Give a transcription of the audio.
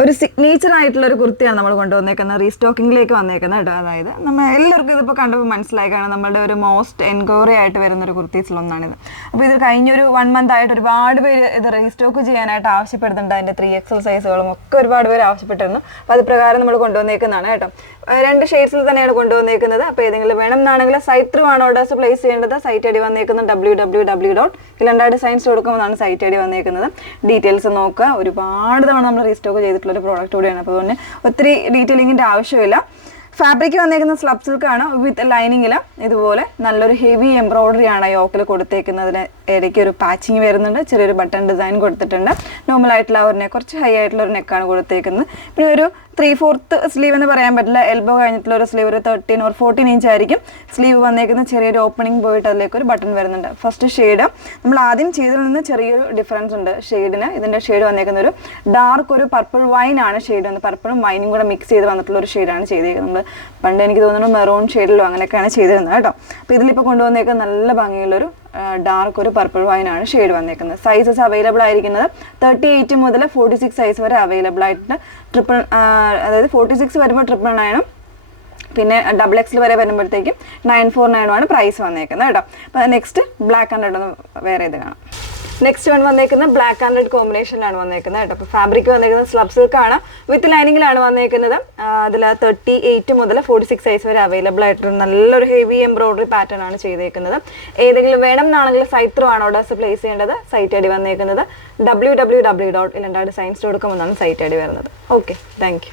ഒരു സിഗ്നേച്ചർ ആയിട്ടുള്ള ഒരു കുർത്തിയാണ് നമ്മൾ കൊണ്ടുവന്നേക്കുന്നത്, റീസ്റ്റോക്കിംഗിലേക്ക് വന്നേക്കുന്നത് കേട്ടോ. അതായത് നമ്മൾ എല്ലാവർക്കും ഇതിപ്പോൾ കണ്ടപ്പോൾ മനസ്സിലായി, കാരണം നമ്മുടെ ഒരു മോസ്റ്റ് എൻക്വയറി ആയിട്ട് വരുന്ന ഒരു കുർത്തീസിലൊന്നാണിത്. അപ്പോൾ ഇത് കഴിഞ്ഞൊരു 1 month ആയിട്ട് ഒരുപാട് പേര് ഇത് റീസ്റ്റോക്ക് ചെയ്യാനായിട്ട് ആവശ്യപ്പെടുന്നുണ്ട്. അതിൻ്റെ 3XL സൈസുകളും ഒക്കെ ഒരുപാട് പേര് ആവശ്യപ്പെട്ടിരുന്നു. അപ്പോൾ അത് പ്രകാരം നമ്മൾ കൊണ്ടുവന്നേക്കുന്നതാണ് കേട്ടോ. 2 ഷെയ്ഡ്സിൽ തന്നെയാണ് കൊണ്ടുവന്നേക്കുന്നത്. അപ്പോൾ ഏതെങ്കിലും വേണം എന്നാണെങ്കിൽ സൈറ്റ് ത്രൂ ആണ് ഓർഡേഴ്സ് പ്ലേസ് ചെയ്യേണ്ടത്. സൈറ്റ് ഐ ഡി വന്നേക്കുന്നത് www.ilandadesigns.com സൈറ്റ് ഐ ഡി വന്നേക്കുന്നത്. ഡീറ്റെയിൽസ് നോക്കുക. ഒരുപാട് തവണ നമ്മൾ റീസ്റ്റോക്ക് ചെയ്തിട്ടുള്ള ഒരു പ്രോഡക്റ്റ് കൂടിയാണ്. അപ്പോൾ അതുകൊണ്ട് ഒത്തിരി ഡീറ്റെയിലിങ്ങിൻ്റെ ആവശ്യമില്ല. ഫാബ്രിക് വന്നേക്കുന്ന സ്ലബ് സിൽക്കാണ് വിത്ത് ലൈനിങ്ങിൽ ഇതുപോലെ നല്ലൊരു ഹെവി എംബ്രോയിഡറി ആണ് യോക്കിൽ കൊടുത്തേക്കുന്നതിന്. ഇടയ്ക്ക് ഒരു പാച്ചിങ് വരുന്നുണ്ട്, ചെറിയൊരു ബട്ടൺ ഡിസൈൻ കൊടുത്തിട്ടുണ്ട്. നോർമൽ ആയിട്ടുള്ള ഒരു നെക്ക്, കുറച്ച് ഹൈ ആയിട്ടുള്ള ഒരു നെക്കാണ് കൊടുത്തേക്കുന്നത്. പിന്നെ ഒരു 3/4 സ്ലീവ് എന്ന് പറയാൻ പറ്റില്ല, എൽബോ കഴിഞ്ഞിട്ടുള്ള ഒരു സ്ലീവ്, ഒരു 13 or 14 ഇഞ്ച് ആയിരിക്കും സ്ലീവ് വന്നേക്കുന്ന. ചെറിയൊരു ഓപ്പണിംഗ് പോയിട്ട് അതിലേക്ക് ഒരു ബട്ടൺ വരുന്നുണ്ട്. ഫസ്റ്റ് ഷെയ്ഡ് നമ്മൾ ആദ്യം ചെയ്തതിൽ നിന്ന് ചെറിയൊരു ഡിഫറൻസ് ഉണ്ട് ഷെയ്ഡിന്. ഇതിൻ്റെ ഷെയ്ഡ് വന്നേക്കുന്ന ഒരു ഡാർക്ക് ഒരു പർപ്പിൾ വൈൻ ആണ് ഷെയ്ഡ് വന്ന്. പർപ്പിളും വൈനും കൂടെ മിക്സ് ചെയ്ത് വന്നിട്ടുള്ള ഒരു ഷെയ്ഡാണ് ചെയ്തേക്കുന്നത്. നമ്മൾ പണ്ട് എനിക്ക് തോന്നുന്നു മെറൂൺ ഷെയ്ഡിലോ അങ്ങനെയൊക്കെയാണ് ചെയ്തിരുന്നത് കേട്ടോ. അപ്പോൾ ഇതിലിപ്പോൾ കൊണ്ടുവന്നേക്കുന്നത് നല്ല ഭംഗിയുള്ളൊരു ഡാർക്ക് ഒരു പർപ്പിൾ വൈനാണ് ഷെയ്ഡ് വന്നേക്കുന്നത്. സൈസസ് അവൈലബിൾ ആയിരിക്കുന്നത് 38 മുതൽ 46 സൈസ് വരെ അവൈലബിൾ ആയിട്ടുണ്ട്. അതായത് 46 വരുമ്പോൾ 999, പിന്നെ XXL വരെ വരുമ്പോഴത്തേക്കും 949 പ്രൈസ് വന്നേക്കുന്നത് കേട്ടോ. അപ്പോൾ നെക്സ്റ്റ് ബ്ലാക്ക് ആൻഡ് റെഡ് ഒന്ന് വേറെ ഇത് കാണാം. നെക്സ്റ്റ് വന്നേക്കുന്നത് ബ്ലാക്ക് ആൻഡ് റെഡ് കോമ്പിനേഷനിലാണ് വന്നേക്കുന്നത് കേട്ടോ. അപ്പോൾ ഫാബ്രിക് വന്നേക്കുന്നത് സ്ലബ് സിൽക്കാണ് വിത്ത് ലൈനിങ്ങിലാണ് വന്നേക്കുന്നത്. അതിൽ 38 മുതൽ 46 സൈസ് വരെ അവൈലബിൾ ആയിട്ടുള്ള നല്ലൊരു ഹെവി എംബ്രോയിഡറി പാറ്റേൺ ആണ് ചെയ്തേക്കുന്നത്. ഏതെങ്കിലും വേണം എന്നാണെങ്കിൽ സൈറ്റ് ത്രൂ ആണ് ഓർഡേഴ്സ് പ്ലേസ് ചെയ്യേണ്ടത്. സൈറ്റ് ഐ ഡി വന്നേക്കുന്നത് www.ilandadesigns.com സൈറ്റ് ഐ ഡി വരുന്നത്. Okay, thank you.